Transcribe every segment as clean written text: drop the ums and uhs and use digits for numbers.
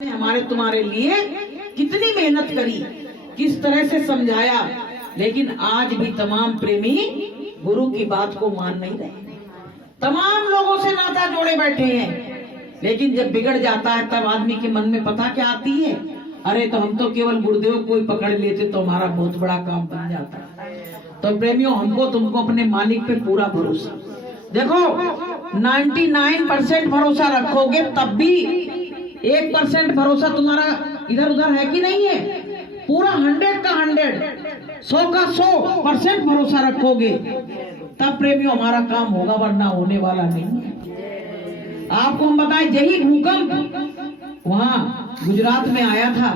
ने हमारे तुम्हारे लिए कितनी मेहनत करी, किस तरह से समझाया, लेकिन आज भी तमाम प्रेमी गुरु की बात को मान नहीं रहे। तमाम लोगों से नाता जोड़े बैठे हैं, लेकिन जब बिगड़ जाता है तब आदमी के मन में पता क्या आती है, अरे तो हम तो केवल गुरुदेव को ही पकड़ लेते तो हमारा बहुत बड़ा काम बन जाता। तो प्रेमियों, हमको तुमको अपने मालिक पे पूरा भरोसा। देखो 99% भरोसा रखोगे तब भी 1% भरोसा तुम्हारा इधर उधर है कि नहीं है। पूरा 100 का 100, 100 का 100% भरोसा रखोगे तब प्रेमियों हमारा काम होगा, वरना होने वाला नहीं है। आपको हम बताएं, यही भूकंप वहां गुजरात में आया था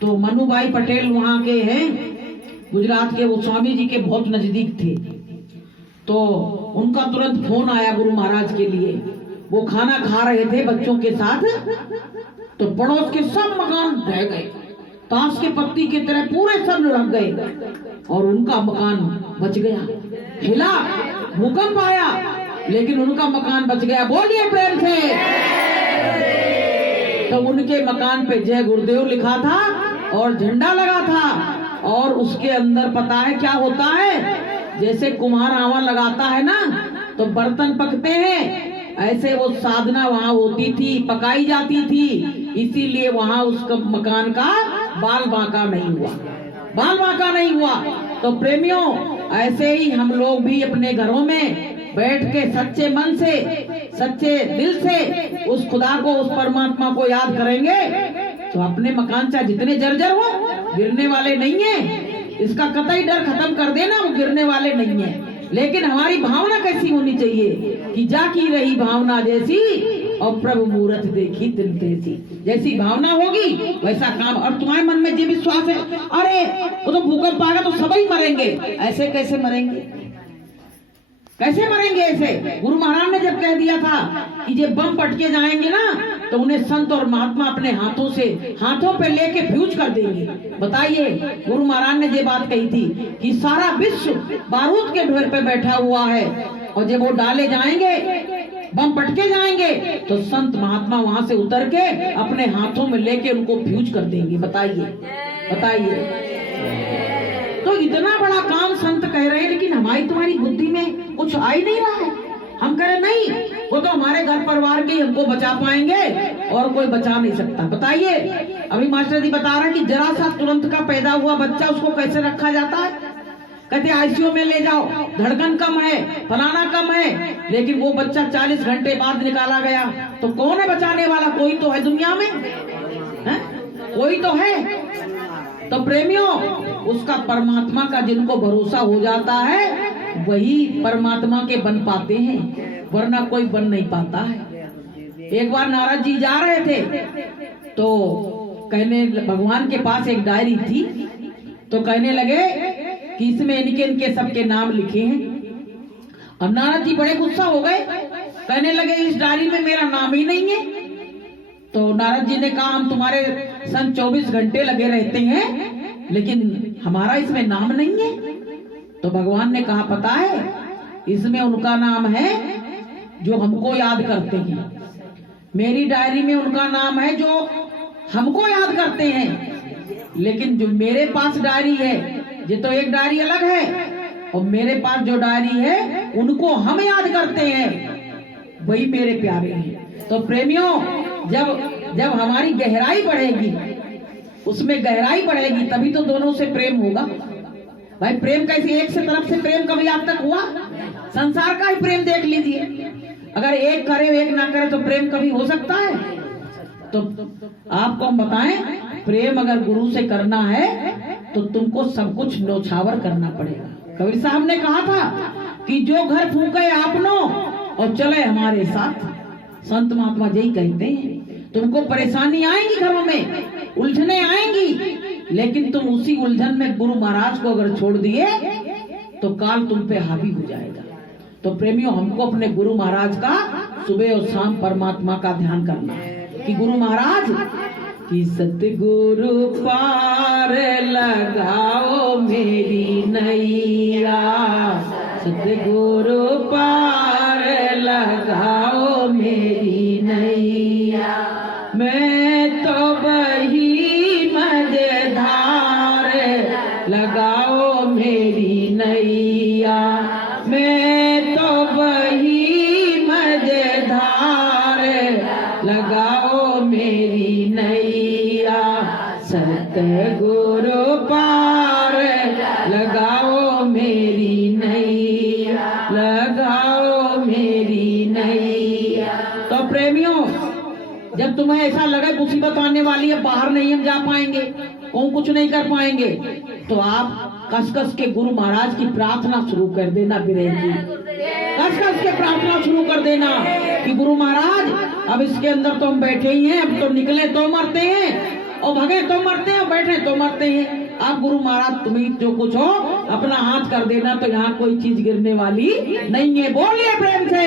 तो मनु भाई पटेल वहां के हैं गुजरात के, वो स्वामी जी के बहुत नजदीक थे। तो उनका तुरंत फोन आया गुरु महाराज के लिए। वो खाना खा रहे थे बच्चों के साथ, तो पड़ोस के सब मकान ढह गए, ताश के पत्ती की तरह पूरे सब लुढ़क गए और उनका मकान बच गया। हिला, भूकंप आया लेकिन उनका मकान बच गया। बोलिए प्रेम से। तो उनके मकान पे जय गुरुदेव लिखा था और झंडा लगा था, और उसके अंदर पता है क्या होता है, जैसे कुम्हार आवा लगाता है ना तो बर्तन पकते हैं, ऐसे वो साधना वहाँ होती थी, पकाई जाती थी, इसीलिए वहाँ उसका मकान का बाल बांका नहीं हुआ, बाल बांका नहीं हुआ। तो प्रेमियों, ऐसे ही हम लोग भी अपने घरों में बैठ के सच्चे मन से, सच्चे दिल से उस खुदा को, उस परमात्मा को याद करेंगे तो अपने मकान चाहे जितने जर्जर हो, गिरने वाले नहीं है। इसका कतई डर खत्म कर देना, वो गिरने वाले नहीं है। लेकिन हमारी भावना कैसी होनी चाहिए कि जाकी रही भावना जैसी और प्रभु मूरत देखी दिल जैसी। जैसी भावना होगी वैसा काम। और तुम्हारे मन में ये विश्वास है, अरे वो तो भूकंप आएगा तो सभी मरेंगे, ऐसे कैसे मरेंगे, कैसे मरेंगे ऐसे। गुरु महाराज ने जब कह दिया था कि ये बम पटके जाएंगे ना तो उन्हें संत और महात्मा अपने हाथों से, हाथों पे लेके फ्यूज कर देंगे। बताइए, गुरु महाराज ने ये बात कही थी कि सारा विश्व बारूद के ढेर पे बैठा हुआ है और जब वो डाले जाएंगे, बम पटके जाएंगे तो संत महात्मा वहां से उतर के अपने हाथों में लेके उनको फ्यूज कर देंगे। बताइए, बताइए। तो इतना बड़ा काम संत कह रहे हैं, लेकिन हमारी तुम्हारी बुद्धि में कुछ आ ही नहीं रहा है। हम कह रहे नहीं, वो तो हमारे घर परिवार के हमको बचा पाएंगे और कोई बचा नहीं सकता। बताइए, अभी मास्टर जी बता रहे हैं कि जरा सा तुरंत का पैदा हुआ बच्चा, उसको कैसे रखा जाता है। कहते आईसीयू में ले जाओ, धड़कन कम है, फलाना कम है, लेकिन वो बच्चा 40 घंटे बाद निकाला गया तो कौन है बचाने वाला? कोई तो है दुनिया में, है? कोई तो है। तो प्रेमियों, उसका परमात्मा का जिनको भरोसा हो जाता है वही परमात्मा के बन पाते हैं, वरना कोई बन नहीं पाता है। एक बार नारद जी जा रहे थे तो कहने, भगवान के पास एक डायरी थी, तो कहने लगे कि इसमें इनके सबके नाम लिखे हैं। अब नारद जी बड़े गुस्सा हो गए, कहने लगे इस डायरी में मेरा नाम ही नहीं है। तो नारद जी ने कहा, हम तुम्हारे संग 24 घंटे लगे रहते हैं लेकिन हमारा इसमें नाम नहीं है। तो भगवान ने कहा, पता है, इसमें उनका नाम है जो हमको याद करते हैं, मेरी डायरी में उनका नाम है जो हमको याद करते हैं, लेकिन जो मेरे पास डायरी है, ये तो एक डायरी अलग है, और मेरे पास जो डायरी है उनको हम याद करते हैं, वही मेरे प्यारे हैं। तो प्रेमियों, जब हमारी गहराई बढ़ेगी, उसमें गहराई बढ़ेगी, तभी तो दोनों से प्रेम होगा। भाई प्रेम कैसे, एक से तरफ से प्रेम कभी आप तक हुआ? संसार का ही प्रेम देख लीजिए, अगर एक करे एक ना करे तो प्रेम कभी हो सकता है? तो आपको हम बताएं, प्रेम अगर गुरु से करना है तो तुमको सब कुछ न्योछावर करना पड़ेगा। कबीर साहब ने कहा था कि जो घर फूके आपनो और चले हमारे साथ। संत महात्मा यही कहते हैं, तुमको परेशानी आएगी, घरों में उलझने आएंगी, लेकिन तुम उसी उलझन में गुरु महाराज को अगर छोड़ दिए तो काल तुम पे हावी हो जाएगा। तो प्रेमियों, हमको अपने गुरु महाराज का सुबह और शाम परमात्मा का ध्यान करना है कि गुरु महाराज की सतगुरु पार लगाओ मेरी नैया, सतगुरु पार लगाओ मेरी नैया। मैं मेरी नैया, सतगुरु पार लगाओ मेरी नैया, लगाओ मेरी नैया। तो प्रेमियों, जब तुम्हें ऐसा लगे मुसीबत आने वाली है, बाहर नहीं हम जा पाएंगे, कौन कुछ नहीं कर पाएंगे, तो आप कस कस के गुरु महाराज की प्रार्थना शुरू कर देना। बीरेन जी, कस कस के प्रार्थना शुरू कर देना कि गुरु महाराज अब इसके अंदर तो हम बैठे ही हैं, अब तो निकले तो मरते हैं, और भगे तो मरते हैं, बैठे तो मरते हैं। आप गुरु महाराज तुम्हें जो कुछ हो अपना हाथ कर देना, तो यहाँ कोई चीज गिरने वाली नहीं है। बोलिए प्रेम से।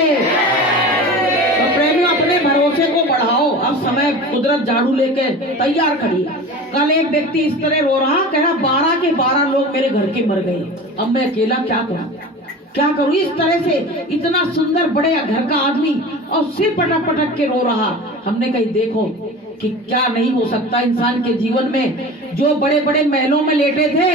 तो प्रेमियों, अपने भरोसे को बढ़ाओ। अब समय कुदरत झाड़ू लेके तैयार खड़ी है। कल एक व्यक्ति इस तरह रो रहा, कह रहा 12 के 12 लोग मेरे घर के मर गए, अब मैं अकेला क्या करूं। इस तरह से इतना सुंदर बड़े घर का आदमी और सिर पटक पटक के रो रहा। हमने कही देखो कि क्या नहीं हो सकता इंसान के जीवन में। जो बड़े बड़े महलों में लेटे थे,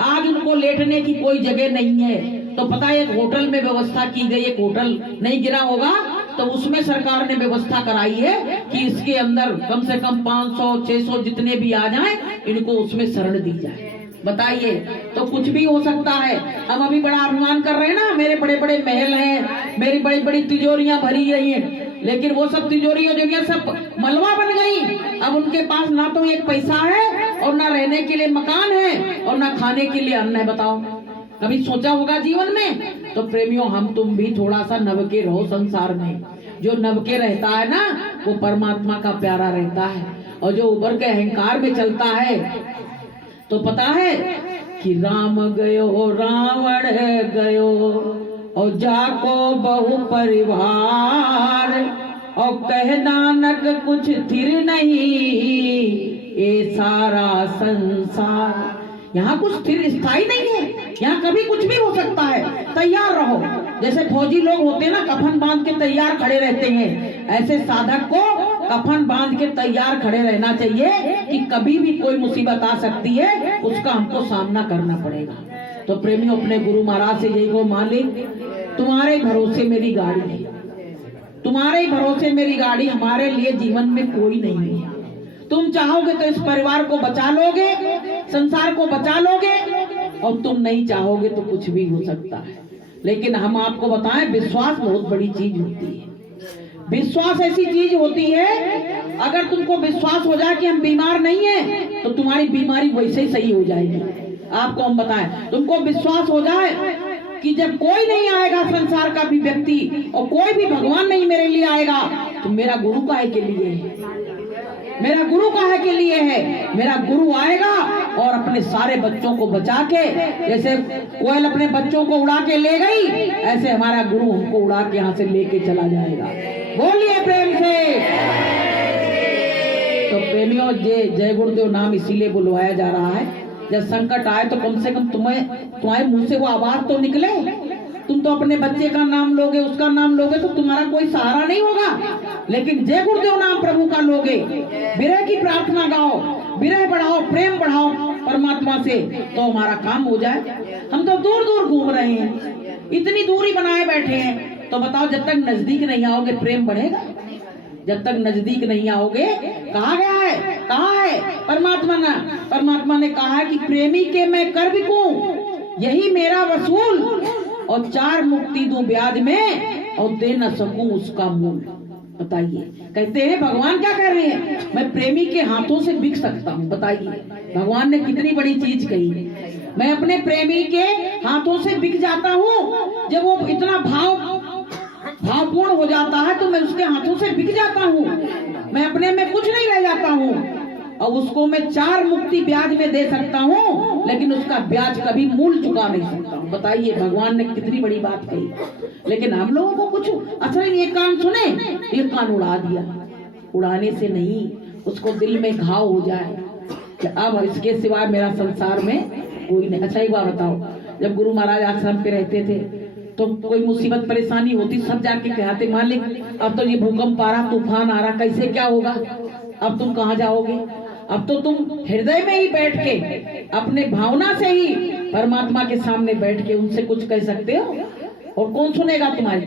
आज उनको लेटने की कोई जगह नहीं है। तो पता है, एक होटल में व्यवस्था की गई, एक होटल नहीं गिरा होगा तो उसमें सरकार ने व्यवस्था कराई है कि इसके अंदर कम से कम 500-600 जितने भी आ जाएं, इनको उसमें शरण दी जाए। बताइए, तो कुछ भी हो सकता है। हम अभी बड़ा अभिमान कर रहे हैं ना, मेरे बड़े बड़े महल हैं, मेरी बड़ी बड़ी तिजोरियां भरी रही हैं, लेकिन वो सब तिजोरियां जो है सब मलबा बन गई। अब उनके पास ना तो एक पैसा है, और ना रहने के लिए मकान है, और ना खाने के लिए अन्न है। बताओ, कभी सोचा होगा जीवन में? तो प्रेमियों, हम तुम भी थोड़ा सा नवके रहो संसार में। जो नवके रहता है ना, वो परमात्मा का प्यारा रहता है। और जो उबर के अहंकार में चलता है, तो पता है कि राम गयो रावण गयो, और जाको बहु परिवार, और कह नानक कुछ थिर नहीं ये सारा संसार। यहाँ कुछ स्थिर स्थायी नहीं है, यहाँ कभी कुछ भी हो सकता है। तैयार रहो। जैसे फौजी लोग होते हैं ना, कफन बांध के तैयार खड़े रहते हैं, ऐसे साधक को कफन बांध के तैयार खड़े रहना चाहिए कि कभी भी कोई मुसीबत आ सकती है, उसका हमको सामना करना पड़ेगा। तो प्रेमियों, अपने गुरु महाराज से यही को, मालिक तुम्हारे भरोसे मेरी गाड़ी है, तुम्हारे भरोसे मेरी गाड़ी, हमारे लिए जीवन में कोई नहीं है। तुम चाहोगे तो इस परिवार को बचा लोगे, संसार को बचा लोगे, और तुम नहीं चाहोगे तो कुछ भी हो सकता है। लेकिन हम आपको बताएं, विश्वास बहुत बड़ी चीज होती है। विश्वास ऐसी चीज होती है, अगर तुमको विश्वास हो जाए कि हम बीमार नहीं हैं, तो तुम्हारी बीमारी वैसे ही सही हो जाएगी। आपको हम बताएं, तुमको विश्वास हो जाए कि जब कोई नहीं आएगा संसार का भी व्यक्ति, और कोई भी भगवान नहीं मेरे लिए आएगा, तो मेरा गुरु काहे के लिए है, मेरा गुरु काहे के लिए है। मेरा गुरु आएगा और अपने सारे बच्चों को बचा के, जैसे कोयल अपने बच्चों को उड़ा के ले गई, ऐसे हमारा गुरु हमको उड़ा के यहाँ से लेके चला जाएगा। बोलिए प्रेम से। तो प्रेमियों, जय गुरुदेव नाम इसीलिए बुलवाया जा रहा है, जब संकट आए तो कम से कम तुम्हारे मुंह से वो आवाज तो निकले। तुम तो अपने बच्चे का नाम लोगे, उसका नाम लोगे, तो तुम्हारा कोई सहारा नहीं होगा। लेकिन जय गुरुदेव नाम प्रभु का लोगे, विरह की प्रार्थना गाओ, विरह बढ़ाओ, प्रेम बढ़ाओ परमात्मा से, तो हमारा काम हो जाए। हम तो दूर दूर घूम रहे हैं, इतनी दूरी बनाए बैठे हैं, तो बताओ जब तक नजदीक नहीं आओगे प्रेम बढ़ेगा? जब तक नजदीक नहीं आओगे, कहा गया है, कहा है परमात्मा ने कहा है कि प्रेमी के मैं कर बिकूं, यही मेरा वसूल, और 4 मुक्ति दूं ब्याज में, और दे न सकूं उसका मूल। बताइए, कहते हैं भगवान क्या कह रहे हैं, मैं प्रेमी के हाथों से बिक सकता हूँ। बताइए, भगवान ने कितनी बड़ी चीज कही। मैं अपने प्रेमी के हाथों से बिक जाता हूँ। जब वो इतना भावपूर्ण हो जाता है, तो मैं उसके हाथों से बिक जाता हूँ, मैं अपने में कुछ नहीं रह जाता हूँ, और उसको मैं 4 मुक्ति ब्याज में दे सकता हूँ, लेकिन उसका ब्याज कभी मूल चुका नहीं सकता हूँ। बताइए, भगवान ने कितनी बड़ी बात कही। लेकिन हम लोगों को कुछ असर, ये कान सुने, ये कान उड़ा दिया। उड़ाने से नहीं, उसको दिल में घाव हो जाए कि अब इसके सिवाय मेरा संसार में कोई नहीं। अच्छा, एक बात बताओ, जब गुरु महाराज आश्रम पे रहते थे, तो कोई मुसीबत परेशानी होती, सब जाके कहते मालिक अब तो ये भूकंप आ रहा, तूफान आ रहा, कैसे क्या होगा, अब तुम कहाँ जाओगे? अब तो तुम हृदय में ही बैठ के, अपने भावना से ही परमात्मा के सामने बैठ के उनसे कुछ कह सकते हो, और कौन सुनेगा तुम्हारी?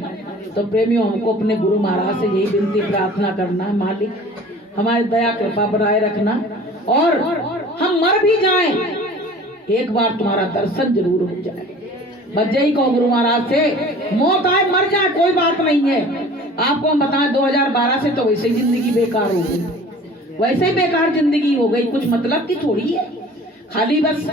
तो प्रेमियों, हमको अपने गुरु महाराज से यही विनती प्रार्थना करना है, मालिक हमारे दया कृपा बनाए रखना, और हम मर भी जाएं एक बार तुम्हारा दर्शन जरूर हो जाए। बस यही कहो गुरु महाराज से, मौत आए मर जाए कोई बात नहीं है। आपको हम बताएं 2012 से तो वैसे ही जिंदगी बेकार हो गई, वैसे ही बेकार जिंदगी हो गई, कुछ मतलब की थोड़ी है। खाली बस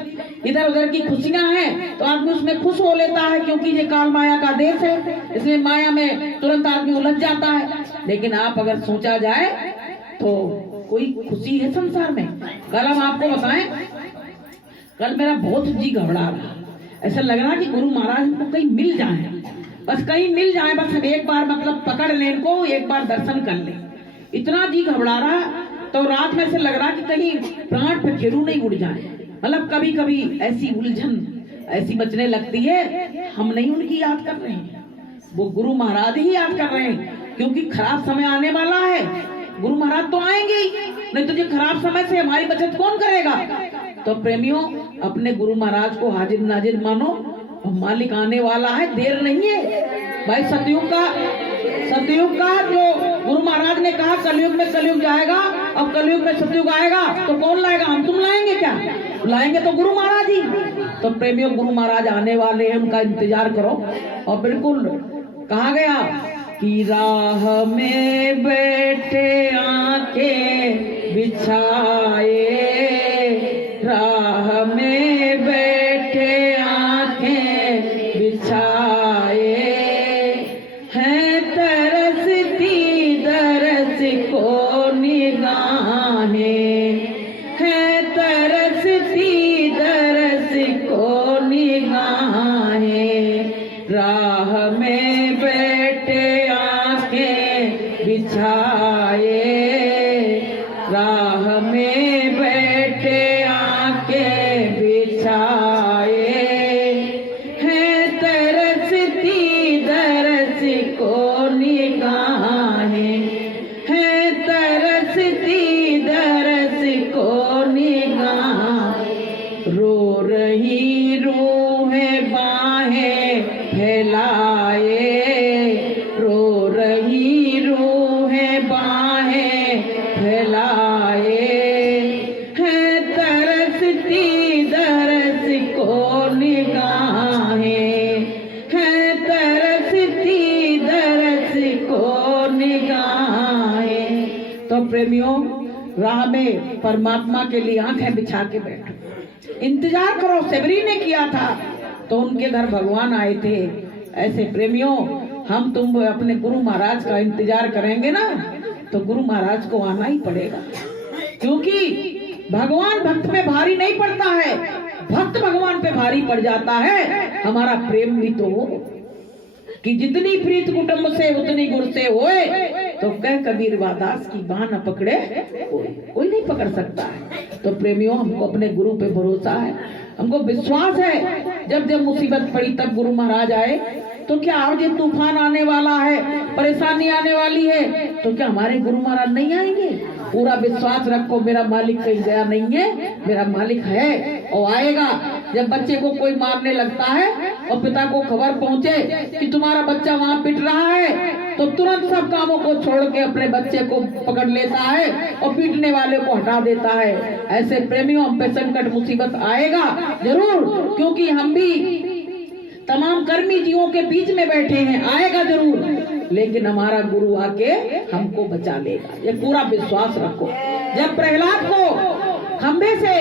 इधर उधर की खुशियां हैं तो आदमी उसमें खुश हो लेता है, क्योंकि ये काल माया का देश है, इसमें माया में तुरंत आदमी उलझ जाता है। लेकिन आप अगर सोचा जाए तो कोई खुशी है संसार में। कल हम आपको बताएं, कल मेरा बहुत जी घबरा रहा, ऐसा लग रहा कि गुरु महाराज हमको कहीं मिल जाए, बस कहीं मिल जाए, बस हम एक बार मतलब पकड़ लें इनको, एक बार दर्शन कर लें। इतना जी घबरा रहा, तो रात में से लग रहा कि कहीं प्राण पखेरु नहीं उड़ जाए। मतलब कभी कभी ऐसी उलझन ऐसी बचने लगती है, हम नहीं उनकी याद कर रहे हैं, वो गुरु महाराज ही याद कर रहे हैं, क्योंकि खराब समय आने वाला है। गुरु महाराज तो आएंगे ही, नहीं तो ये खराब समय से हमारी बचत कौन करेगा। तो प्रेमियों, अपने गुरु महाराज को हाजिर नाजिर मानो, मालिक आने वाला है, देर नहीं है भाई। सतयुग का जो गुरु महाराज ने कहा कलयुग में कलयुग जाएगा, अब कलयुग में सतयुग आएगा, तो कौन लाएगा? हम तुम लाएंगे क्या? लाएंगे तो गुरु महाराज ही। तो प्रेमियों, गुरु महाराज आने वाले हैं, उनका इंतजार करो। और बिल्कुल कहा गया कि राह में बैठे आंखें बिछाए, राह में बैठे आंखें बिछाए, हैं तरसती दरस को निगाहें, हैं तरसती दरस को निगाहें, राह में बैठे आंखें बिछाए, राह में बैठे आंखें बिछाए, हैं तरसती दरस को निगाहें, हैं तरसती दरस को निगाहें, रो रही रूहें बाहें फैलाए, रो रही रूहें बाहें फैलाए, हैं तरसती दरस को निगाहें, हैं तरसती दरस को निगाहें। तो प्रेमियों, राह में परमात्मा के लिए आंखें बिछा के बैठो, इंतजार करो। सबरी ने किया था तो उनके घर भगवान आए थे। ऐसे प्रेमियों, हम तुम अपने गुरु महाराज का इंतजार करेंगे ना, तो गुरु महाराज को आना ही पड़ेगा, क्योंकि भगवान भक्त पे भारी नहीं पड़ता है, भक्त भगवान पे भारी पड़ जाता है। हमारा प्रेम भी तो हो कि जितनी प्रीत कुटुंब से उतनी गुर से होए, तो कह कबीर वादास की बाह न पकड़े कोई नहीं पकड़ सकता है। तो प्रेमियों, हमको अपने गुरु पे भरोसा है, हमको विश्वास है। जब जब मुसीबत पड़ी तब गुरु महाराज आए, तो क्या आज ये तूफान आने वाला है, परेशानी आने वाली है, तो क्या हमारे गुरु महाराज नहीं आएंगे? पूरा विश्वास रखो, मेरा मालिक कहीं गया नहीं है, मेरा मालिक है और आएगा। जब बच्चे को कोई मारने लगता है और पिता को खबर पहुंचे कि तुम्हारा बच्चा वहां पिट रहा है, तो तुरंत सब कामों को छोड़ के अपने बच्चे को पकड़ लेता है और पीटने वाले को हटा देता है। ऐसे प्रेमियों, हम पे संकट मुसीबत आएगा जरूर, क्योंकि हम भी तमाम कर्मी जीवों के बीच में बैठे हैं, आएगा जरूर, लेकिन हमारा गुरु आके हमको बचा लेगा, ये पूरा विश्वास रखो। जब प्रहलाद को खंबे से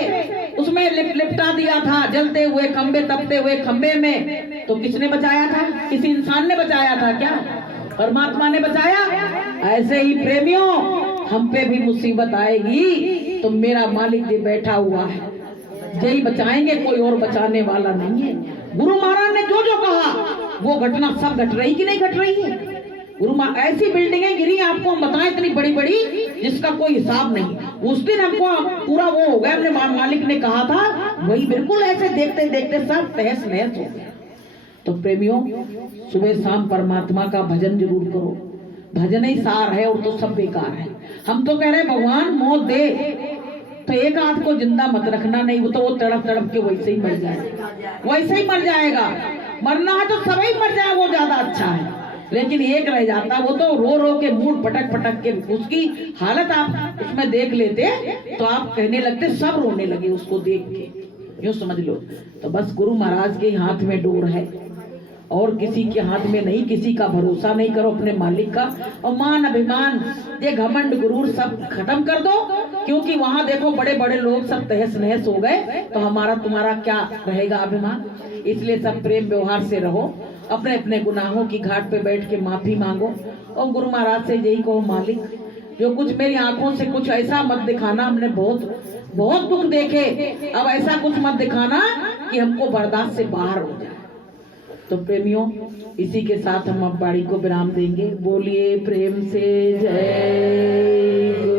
उसमें लिपटा दिया था, जलते हुए खंबे, तपते हुए खंबे में, तो किसने बचाया था? किसी इंसान ने बचाया था क्या? परमात्मा ने बचाया। ऐसे ही प्रेमियों, हम पे भी मुसीबत आएगी तो मेरा मालिक जी बैठा हुआ है, यही बचाएंगे, कोई और बचाने वाला नहीं है। गुरु महाराज ने जो जो कहा वो घटना सब घट रही कि नहीं घट रही है? गुरु महाराज, ऐसी बिल्डिंगें गिरी आपको हम बताएं इतनी बड़ी बड़ी, जिसका कोई हिसाब नहीं। उस दिन हमको पूरा वो हो गया, अपने मालिक ने कहा था, वही बिल्कुल ऐसे देखते देखते सब तहस नहस हो गया। तो प्रेमियों, सुबह शाम परमात्मा का भजन जरूर करो, भजन ही सार है और तो सब बेकार है। हम तो कह रहे भगवान मौत दे, तो एक आध को जिंदा मत रखना, नहीं वो तो वो तड़प तड़प के वैसे ही मर जाएगा, वैसे ही मर जाएगा। मरना है तो सभी मर जाए, वो ज्यादा अच्छा है। लेकिन एक रह जाता, वो तो रो रो के मूड पटक पटक के, उसकी हालत आप उसमें देख लेते तो आप कहने लगते सब रोने लगे उसको देख के, यूं समझ लो। तो बस गुरु महाराज के हाथ में डोर है और किसी के हाथ में नहीं। किसी का भरोसा नहीं करो, अपने मालिक का। और मान अभिमान ये घमंड गुरूर सब खत्म कर दो, क्योंकि वहां देखो बड़े बड़े लोग सब तहस नहस हो गए, तो हमारा तुम्हारा क्या रहेगा अभिमान। इसलिए सब प्रेम व्यवहार से रहो, अपने अपने गुनाहों की घाट पे बैठ के माफी मांगो और गुरु महाराज से यही कहो, मालिक जो कुछ मेरी आंखों से कुछ ऐसा मत दिखाना, हमने बहुत बहुत दुख देखे, अब ऐसा कुछ मत दिखाना कि हमको बर्दाश्त से बाहर हो जाए। तो प्रेमियों, इसी के साथ हम अब बाड़ी को विराम देंगे। बोलिए प्रेम से जय